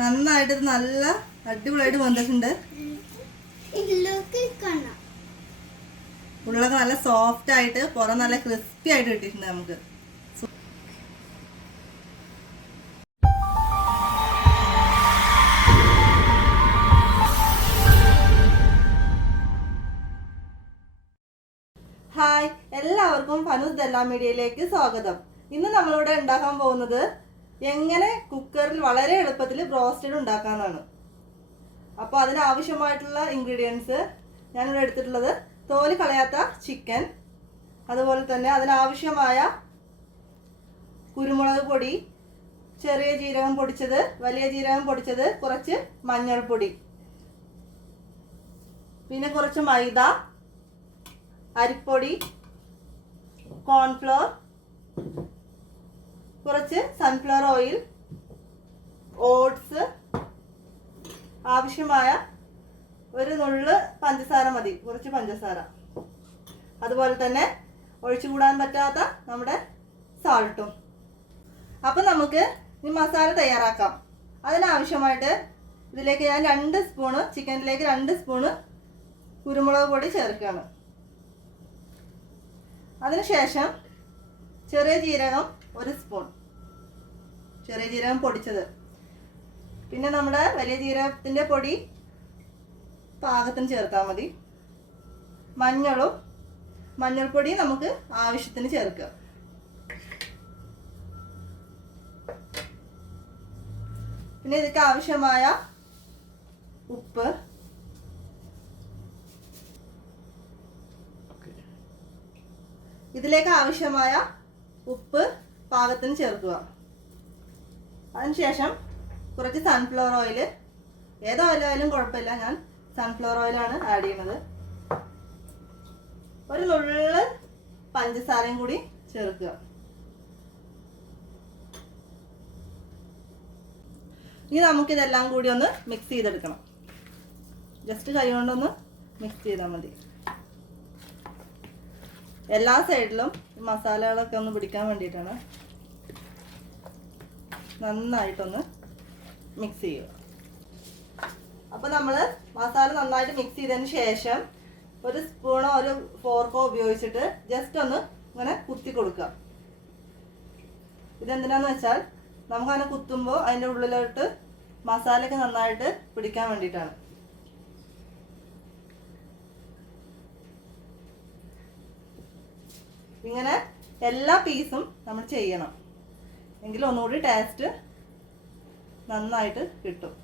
നന്നായിട്ട് നല്ല അടിപൊളിയായിട്ട് വന്നിട്ടുണ്ട്. ഉള്ളൊക്കെ നല്ല സോഫ്റ്റ് ആയിട്ട് പുറം നല്ല ക്രിസ്പി ആയിട്ട് കിട്ടിയിട്ടുണ്ട് നമുക്ക്. ഹായ്, എല്ലാവർക്കും ഫanoosdallahmediaയിലേക്ക് സ്വാഗതം. ഇന്ന് നമ്മളിവിടെ ഉണ്ടാക്കാൻ പോകുന്നത് എങ്ങനെ കുക്കറിൽ വളരെ എളുപ്പത്തിൽ ബ്രോസ്റ്റഡ് ഉണ്ടാക്കാനാണ്. അപ്പോൾ അതിനാവശ്യമായിട്ടുള്ള ഇൻഗ്രീഡിയൻസ് ഞാനിവിടെ എടുത്തിട്ടുള്ളത് തോല് കളയാത്ത ചിക്കൻ, അതുപോലെ തന്നെ അതിനാവശ്യമായ കുരുമുളക് പൊടി, ചെറിയ ജീരകം പൊടിച്ചത്, വലിയ ജീരകം പൊടിച്ചത്, കുറച്ച് മഞ്ഞൾപ്പൊടി, പിന്നെ കുറച്ച് മൈദ, അരിപ്പൊടി, കോൺഫ്ലോർ, കുറച്ച് സൺഫ്ലവർ ഓയിൽ, ഓട്സ്, ആവശ്യമായ ഒരു നുള്ള് പഞ്ചസാര മതി, കുറച്ച് പഞ്ചസാര, അതുപോലെ തന്നെ ഒഴിച്ചുകൂടാൻ പറ്റാത്ത നമ്മുടെ സാൾട്ടും. അപ്പം നമുക്ക് ഈ മസാല തയ്യാറാക്കാം. അതിനാവശ്യമായിട്ട് ഇതിലേക്ക് ഞാൻ 2 സ്പൂണ് ചിക്കനിലേക്ക് 2 സ്പൂണ് കുരുമുളക് പൊടി ചേർക്കുകയാണ്. അതിനുശേഷം ചെറിയ ജീരകം 1 സ്പൂൺ, ചെറിയ ജീരകം പൊടിച്ചത്, പിന്നെ നമ്മുടെ വലിയ ജീരകത്തിൻ്റെ പൊടി പാകത്തിന് ചേർത്താൽ മതി. മഞ്ഞൾപ്പൊടി നമുക്ക് ആവശ്യത്തിന് ചേർക്കുക. പിന്നെ ഇതിലേക്ക് ആവശ്യമായ ഉപ്പ്, ഇതിലേക്ക് ആവശ്യമായ ഉപ്പ് പാകത്തിന് ചേർക്കുക. അതിനുശേഷം കുറച്ച് സൺഫ്ലവർ ഓയിൽ, ഏത് ഓയിലായാലും കുഴപ്പമില്ല, ഞാൻ സൺഫ്ലവർ ഓയിലാണ് ആഡ് ചെയ്യുന്നത്. ഒരു നുള്ള് പഞ്ചസാരയും കൂടി ചേർക്കുക. ഇനി നമുക്കിതെല്ലാം കൂടി ഒന്ന് മിക്സ് ചെയ്തെടുക്കണം. ജസ്റ്റ് കൈ കൊണ്ടൊന്ന് മിക്സ് ചെയ്താൽ മതി. എല്ലാ സൈഡിലും മസാലകളൊക്കെ ഒന്ന് പിടിക്കാൻ വേണ്ടിയിട്ടാണ്. നന്നായിട്ടൊന്ന് മിക്സ് ചെയ്യുക. അപ്പോൾ നമ്മൾ മസാല നന്നായിട്ട് മിക്സ് ചെയ്തതിന് ശേഷം ഒരു സ്പൂണോ ഒരു ഫോർക്കോ ഉപയോഗിച്ചിട്ട് ജസ്റ്റ് ഒന്ന് ഇങ്ങനെ കുത്തി കൊടുക്കുക. ഇതെന്തിനാന്ന് വെച്ചാൽ നമുക്കങ്ങനെ കുത്തുമ്പോൾ അതിൻ്റെ ഉള്ളിലോട്ട് മസാലയൊക്കെ നന്നായിട്ട് പിടിക്കാൻ വേണ്ടിയിട്ടാണ്. ഇങ്ങനെ എല്ലാ പീസും നമ്മൾ ചെയ്യണം, എങ്കിൽ ഒന്നുകൂടി ടേസ്റ്റ് നന്നായിട്ട് കിട്ടും.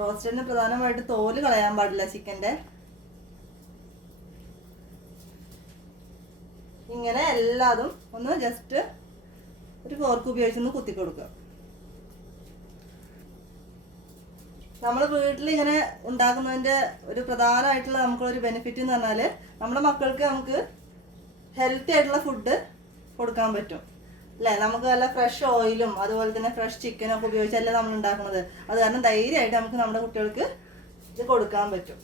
റോസ്റ്റഡിന് പ്രധാനമായിട്ട് തോല് കളയാൻ പാടില്ല ചിക്കൻ്റെ. ഇങ്ങനെ എല്ലാതും ഒന്ന് ജസ്റ്റ് ഒരു ഫോർക്ക് ഉപയോഗിച്ചൊന്ന് കുത്തി കൊടുക്കുക. നമ്മൾ വീട്ടിൽ ഇങ്ങനെ ഉണ്ടാക്കുന്നതിൻ്റെ ഒരു പ്രധാനമായിട്ടുള്ള നമുക്കൊരു ബെനിഫിറ്റ് എന്ന് പറഞ്ഞാൽ നമ്മുടെ മക്കൾക്ക് നമുക്ക് ഹെൽത്തി ആയിട്ടുള്ള ഫുഡ് കൊടുക്കാൻ പറ്റും അല്ലേ. നമുക്ക് നല്ല ഫ്രഷ് ഓയിലും അതുപോലെ തന്നെ ഫ്രഷ് ചിക്കനും ഒക്കെ ഉപയോഗിച്ചല്ല നമ്മൾ ഉണ്ടാക്കുന്നത്. അത് കാരണം ധൈര്യമായിട്ട് നമുക്ക് നമ്മുടെ കുട്ടികൾക്ക് ഇത് കൊടുക്കാൻ പറ്റും.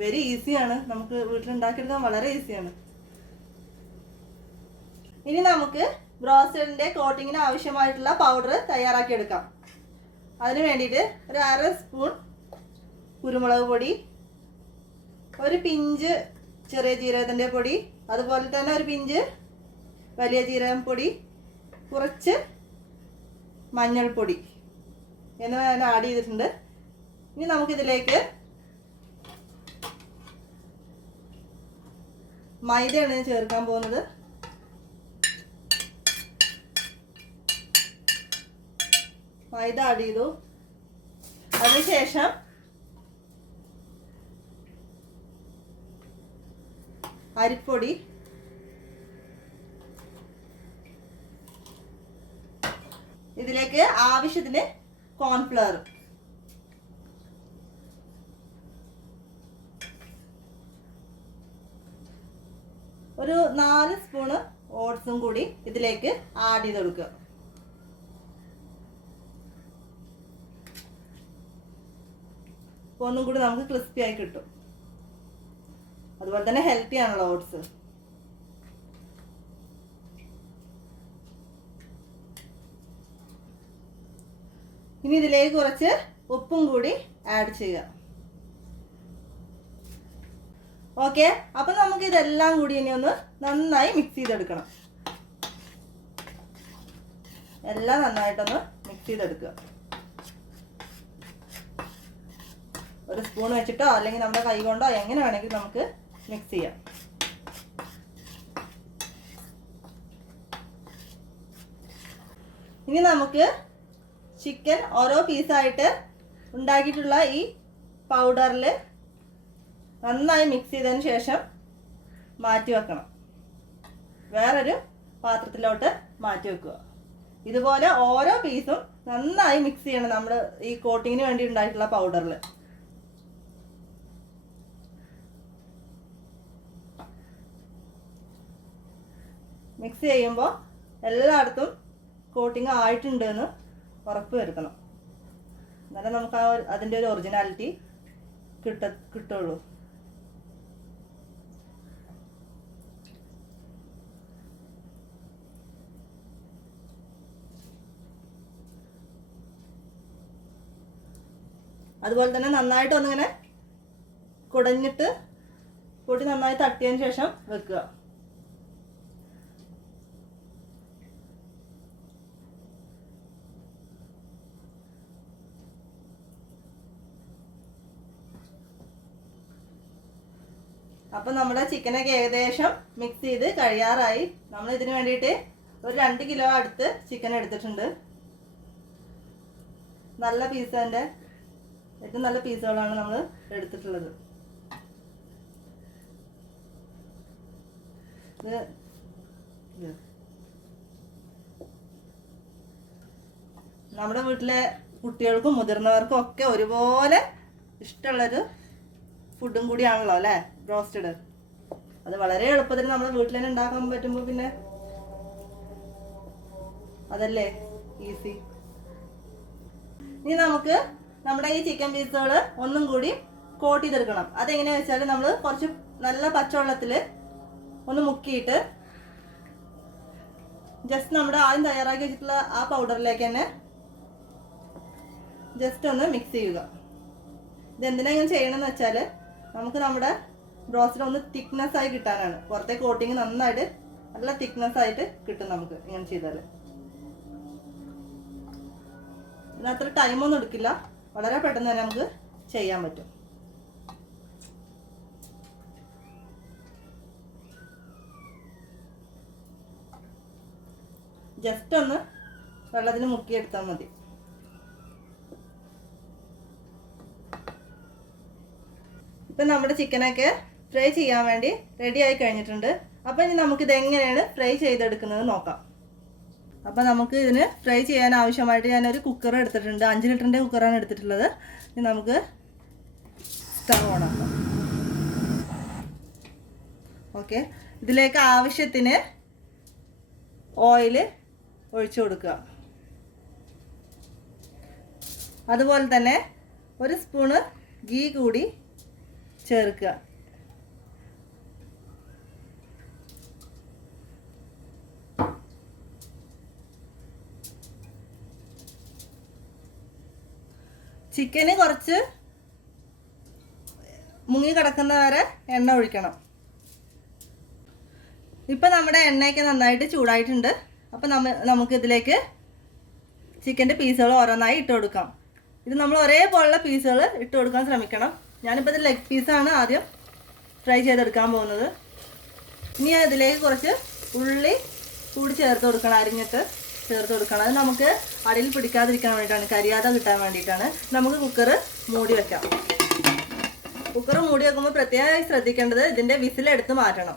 വെരി ഈസിയാണ്, നമുക്ക് വീട്ടിലുണ്ടാക്കിയെടുക്കാൻ വളരെ ഈസിയാണ്. ഇനി നമുക്ക് ബ്രോസ്റ്റഡിൻ്റെ കോട്ടിങ്ങിന് ആവശ്യമായിട്ടുള്ള പൗഡർ തയ്യാറാക്കിയെടുക്കാം. അതിന് വേണ്ടിയിട്ട് ഒരു 1/2 സ്പൂൺ കുരുമുളക് പൊടി, ഒരു പിഞ്ച് ചെറിയ ജീരകത്തിൻ്റെ പൊടി, അതുപോലെ തന്നെ ഒരു പിഞ്ച് വലിയ ജീരകം പൊടി, കുറച്ച് മഞ്ഞൾപ്പൊടി എന്നിവ ഞാൻ ആഡ് ചെയ്തിട്ടുണ്ട്. ഇനി നമുക്കിതിലേക്ക് മൈദയാണ് ചേർക്കാൻ പോകുന്നത്. മൈദ ആഡ് ചെയ്തു. അതിനുശേഷം അരിപ്പൊടി, ഇതിലേക്ക് ആവശ്യത്തിന് കോൺഫ്ലവർ, ഒരു 4 സ്പൂണ് ഓട്സും കൂടി ഇതിലേക്ക് ആഡ് ചെയ്ത് കൊടുക്കുക. അപ്പോൾ ഒന്നും കൂടി നമുക്ക് ക്രിസ്പി ആയി കിട്ടും. അതുപോലെ തന്നെ ഹെൽത്തി ആണല്ലോ ഓട്സ്. ഇനി ഇതിലേക്ക് കുറച്ച് ഉപ്പും കൂടി ആഡ് ചെയ്യുക. ഓക്കെ, അപ്പം നമുക്ക് ഇതെല്ലാം കൂടി ഇനി ഒന്ന് നന്നായി മിക്സ് ചെയ്തെടുക്കണം. എല്ലാം നന്നായിട്ടൊന്ന് മിക്സ് ചെയ്തെടുക്കുക. ഒരു സ്പൂൺ വെച്ചിട്ടോ അല്ലെങ്കിൽ നമ്മുടെ കൈ കൊണ്ടോ എങ്ങനെ വേണമെങ്കിലും നമുക്ക് മിക്സ് ചെയ്യാം. ഇനി നമുക്ക് ചിക്കൻ ഓരോ പീസായിട്ട് ഉണ്ടാക്കിയിട്ടുള്ള ഈ പൗഡറിൽ നന്നായി മിക്സ് ചെയ്തതിന് ശേഷം മാറ്റി വെക്കണം. വേറൊരു പാത്രത്തിലോട്ട് മാറ്റി വെക്കുക. ഇതുപോലെ ഓരോ പീസും നന്നായി മിക്സ് ചെയ്യണം നമ്മൾ ഈ കോട്ടിങ്ങിന് വേണ്ടി ഉണ്ടായിട്ടുള്ള പൗഡറിൽ. മിക്സ് ചെയ്യുമ്പോൾ എല്ലായിടത്തും കോട്ടിങ് ആയിട്ടുണ്ട് എന്ന് ഉറപ്പ് വരുത്തണം. എന്നാലേ നമുക്ക് അതിൻ്റെ ഒരു ഒറിജിനാലിറ്റി കിട്ടുള്ളൂ. അതുപോലെ തന്നെ നന്നായിട്ട് ഒന്നിങ്ങനെ കുടഞ്ഞിട്ട് പൊടി നന്നായി തട്ടിയതിന് ശേഷം വെക്കുക. അപ്പം നമ്മുടെ ചിക്കനൊക്കെ ഏകദേശം മിക്സ് ചെയ്ത് കഴിയാറായി. നമ്മൾ ഇതിന് വേണ്ടിയിട്ട് ഒരു 2 കിലോ അടുത്ത് ചിക്കൻ എടുത്തിട്ടുണ്ട്. നല്ല പീസിൻ്റെ ഏറ്റവും നല്ല പീസുകളാണ് നമ്മൾ എടുത്തിട്ടുള്ളത്. നമ്മുടെ വീട്ടിലെ കുട്ടികൾക്കും മുതിർന്നവർക്കും ഒക്കെ ഒരുപോലെ ഇഷ്ടമുള്ളൊരു ഫുഡും കൂടിയാണല്ലോ അല്ലേ ബ്രോസ്റ്റഡ്. അത് വളരെ എളുപ്പത്തിൽ നമ്മുടെ വീട്ടിൽ തന്നെ ഉണ്ടാക്കാൻ പറ്റുമ്പോൾ പിന്നെ അതല്ലേ ഈസി. ഇനി നമുക്ക് നമ്മുടെ ഈ ചിക്കൻ പീസുകൾ ഒന്നും കൂടി കോട്ട് ചെയ്തെടുക്കണം. അതെങ്ങനെയാ വെച്ചാൽ നമ്മൾ കുറച്ച് നല്ല പച്ചവെള്ളത്തിൽ ഒന്ന് മുക്കിയിട്ട് ജസ്റ്റ് നമ്മുടെ ആദ്യം തയ്യാറാക്കി വെച്ചിട്ടുള്ള ആ പൗഡറിലേക്ക് തന്നെ ജസ്റ്റ് ഒന്ന് മിക്സ് ചെയ്യുക. ഇതെന്തിനാ ഇങ്ങനെ ചെയ്യണമെന്ന് വെച്ചാൽ നമുക്ക് നമ്മുടെ ബ്രോസ്റ്റഡ് ഒന്ന് തിക്നെസ് ആയി കിട്ടാനാണ്. പുറത്തെ കോട്ടിങ് നന്നായിട്ട് നല്ല തിക്നെസ് ആയിട്ട് കിട്ടും നമുക്ക് ഇങ്ങനെ ചെയ്താൽ. ഇതിനത്ര ടൈമൊന്നും എടുക്കില്ല, വളരെ പെട്ടെന്ന് തന്നെ നമുക്ക് ചെയ്യാൻ പറ്റും. ജസ്റ്റ് ഒന്ന് വെള്ളത്തിന് മുക്കിയെടുത്താൽ മതി. ഇപ്പം നമ്മുടെ ചിക്കനൊക്കെ ഫ്രൈ ചെയ്യാൻ വേണ്ടി റെഡി ആയി കഴിഞ്ഞിട്ടുണ്ട്. അപ്പോൾ ഇനി നമുക്കിത് എങ്ങനെയാണ് ഫ്രൈ ചെയ്തെടുക്കുന്നത് നോക്കാം. അപ്പോൾ നമുക്ക് ഇതിന് ഫ്രൈ ചെയ്യാൻ ആവശ്യമായിട്ട് ഞാനൊരു കുക്കർ എടുത്തിട്ടുണ്ട്. 5 ലിറ്ററിൻ്റെ കുക്കറാണ് എടുത്തിട്ടുള്ളത്. ഇനി നമുക്ക് സ്റ്റവ് ഓണാക്കാം. ഓക്കെ, ഇതിലേക്ക് ആവശ്യത്തിന് ഓയിൽ ഒഴിച്ചു കൊടുക്കുക. അതുപോലെ തന്നെ 1 സ്പൂണ് ഗീ കൂടി ചേർക്കുക. ചിക്കന് കുറച്ച് മുങ്ങി കിടക്കുന്ന വരെ എണ്ണ ഒഴിക്കണം. ഇപ്പം നമ്മുടെ എണ്ണയൊക്കെ നന്നായിട്ട് ചൂടായിട്ടുണ്ട്. അപ്പം നമുക്ക് ഇതിലേക്ക് ചിക്കൻ്റെ പീസുകൾ ഓരോന്നായി ഇട്ട് കൊടുക്കാം. ഇത് നമ്മൾ ഒരേപോലുള്ള പീസുകൾ ഇട്ട് കൊടുക്കാൻ ശ്രമിക്കണം. ഞാനിപ്പോൾ ഇത് ലെഗ് പീസാണ് ആദ്യം ഫ്രൈ ചെയ്തെടുക്കാൻ പോകുന്നത്. ഇനി ഇതിലേക്ക് കുറച്ച് ഉള്ളി കൂടി ചേർത്ത് കൊടുക്കണം, അരിഞ്ഞിട്ട് ചേർത്ത് കൊടുക്കണം. അത് നമുക്ക് അടിയിൽ പിടിക്കാതിരിക്കാൻ വേണ്ടിയിട്ടാണ്, കരിയാതെ കിട്ടാൻ വേണ്ടിയിട്ടാണ്. നമുക്ക് കുക്കർ മൂടി വെക്കാം. കുക്കർ മൂടി വെക്കുമ്പോൾ പ്രത്യേകമായി ശ്രദ്ധിക്കേണ്ടത് ഇതിൻ്റെ വിസിലെടുത്ത് മാറ്റണം.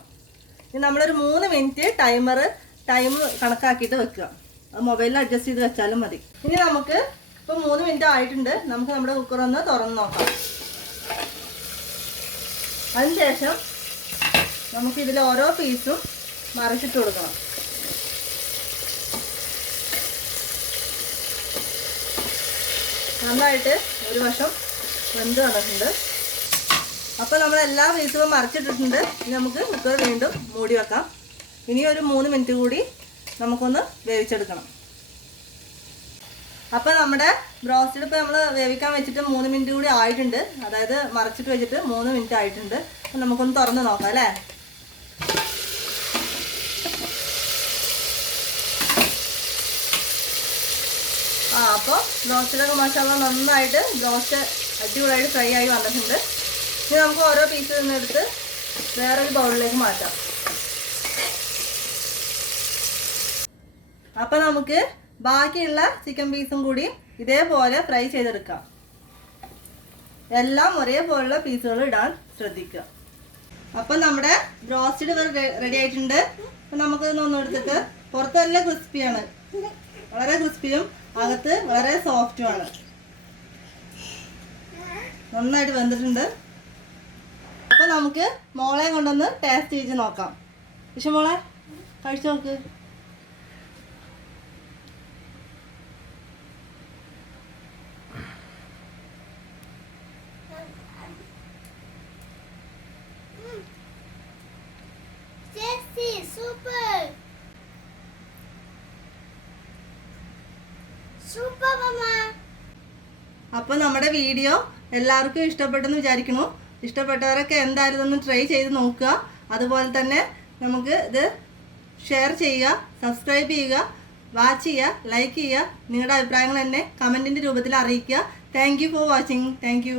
ഇനി നമ്മളൊരു 3 മിനിറ്റ് ടൈം കണക്കാക്കിയിട്ട് വെക്കുക. അത് മൊബൈലിൽ അഡ്ജസ്റ്റ് ചെയ്ത് വെച്ചാലും മതി. ഇനി നമുക്ക് ഇപ്പോൾ 3 മിനിറ്റ് ആയിട്ടുണ്ട്. നമുക്ക് നമ്മുടെ കുക്കർ ഒന്ന് തുറന്ന് നോക്കാം. അതിനുശേഷം നമുക്ക് ഇതിൽ ഓരോ പീസും മറിച്ചിട്ട് കൊടുക്കണം. നന്നായിട്ട് ഒരു വശം വെന്ത് വന്നിട്ടുണ്ട്. അപ്പോൾ നമ്മൾ എല്ലാ പീസും മറിച്ചിട്ടിട്ടുണ്ട്. ഇനി നമുക്ക് കുക്കർ വീണ്ടും മൂടി വെക്കാം. ഇനി ഒരു 3 മിനിറ്റ് കൂടി നമുക്കൊന്ന് വേവിച്ചെടുക്കണം. അപ്പോൾ നമ്മുടെ ബ്രോസ്റ്റഡ് ഇപ്പോൾ നമ്മൾ വേവിക്കാൻ വെച്ചിട്ട് 3 മിനിറ്റ് കൂടി ആയിട്ടുണ്ട്. അതായത് മറിച്ചിട്ട് വെച്ചിട്ട് 3 മിനിറ്റ് ആയിട്ടുണ്ട്. അപ്പോൾ നമുക്കൊന്ന് തുറന്ന് നോക്കാം അല്ലേ. അപ്പോൾ ബ്രോസ്റ്റഡൊക്കെ മാഷാഅല്ലാഹ് നന്നായിട്ട് ബ്രോസ്റ്റ് അടിപൊളിയായിട്ട് ഫ്രൈ ആയി വന്നിട്ടുണ്ട്. ഇനി നമുക്ക് ഓരോ പീസ് നിന്നെടുത്ത് വേറൊരു ബൗളിലേക്ക് മാറ്റാം. അപ്പോൾ നമുക്ക് ബാക്കിയുള്ള ചിക്കൻ പീസും കൂടി ഇതേപോലെ ഫ്രൈ ചെയ്തെടുക്കാം. എല്ലാം ഒരേപോലുള്ള പീസുകൾ ഇടാൻ ശ്രദ്ധിക്കുക. അപ്പോൾ നമ്മുടെ ബ്രോസ്റ്റഡ് റെഡി ആയിട്ടുണ്ട്. അപ്പം നമുക്കിതൊന്ന് ഒന്നും എടുത്തിട്ട് പുറത്ത് നല്ല ക്രിസ്പിയാണ്, വളരെ ക്രിസ്പിയും അകത്ത് വളരെ സോഫ്റ്റുമാണ്. നന്നായിട്ട് വെന്തിട്ടുണ്ട്. അപ്പോൾ നമുക്ക് മോളെ കൊണ്ടൊന്ന് ടേസ്റ്റ് ചെയ്ത് നോക്കാം. പക്ഷെ മോളെ കഴിച്ചു നോക്ക്. അപ്പോൾ നമ്മുടെ വീഡിയോ എല്ലാവർക്കും ഇഷ്ടപ്പെട്ടെന്ന് വിചാരിക്കുന്നു. ഇഷ്ടപ്പെട്ടവരൊക്കെ എന്തായാലും ഇതൊന്ന് ട്രൈ ചെയ്ത് നോക്കുക. അതുപോലെ തന്നെ നമുക്ക് ഇത് ഷെയർ ചെയ്യുക, സബ്സ്ക്രൈബ് ചെയ്യുക, വാച്ച് ചെയ്യുക, ലൈക്ക് ചെയ്യുക. നിങ്ങളുടെ അഭിപ്രായങ്ങൾ എന്നെ കമൻറ്റിൻ്റെ രൂപത്തിൽ അറിയിക്കുക. Thank you for watching. Thank you.